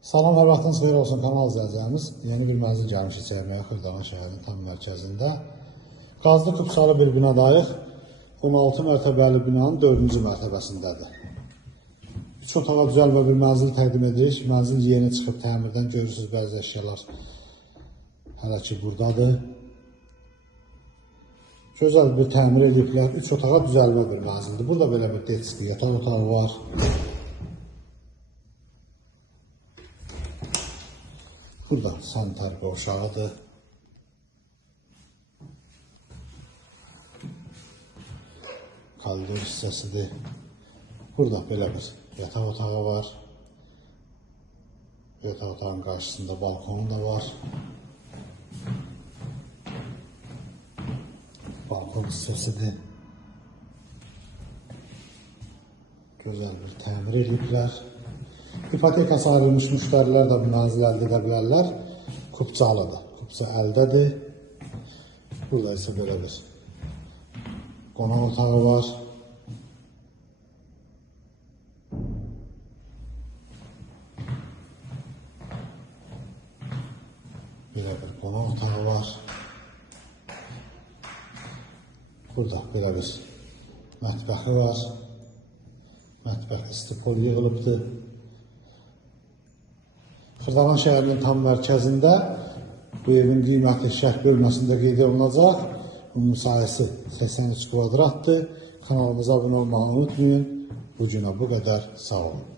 Salam, hər vaxtınız xeyir olsun kanal izləyicilərimiz. Yeni bir mənzil gəlmiş içərməyə Xırdalan şəhərinin tam mərkəzində. Qazlı Kupçalı bir binadayıq. 16 mərtəbəli binanın 4-cü mərtəbəsindədir. 3 otağa düzəlmə bir mənzil təqdim edirik. Mənzil yeni çıxıb təmirdən, görürsünüz bəzi əşyalar hələ ki buradadır. Gözəl bir təmir ediblər. 3 otağa düzəlmə bir mənzildir. Burada belə bir detski yataq otağı var. Burada sanitar qovşağıdır. Koridor hissəsidir. Burada belə bir yataq otağı var. Yataq otağın qarşısında balkonu da var. Balkon hissəsidir. Gözəl bir təmir ediblər. İpotekası ayrılmış müştərilər də bu mənzil əldə edə bilərlər. Kupçalıdır. Kupça əldədir. Burada isə belə bir qonaq otağı var. Belə bir qonaq otağı var. Burada belə bir mətbəxi var. Mətbəx istipol yığılıbdır. Xırdalan şəhərinin tam mərkəzində bu evin qiyməti şərh bölməsində qeyd olunacaq. Bunun sayısı 83 kvadratdır. Kanalımıza abunə olmağı unutmayın. Bu günə bu qədər. Sağ olun.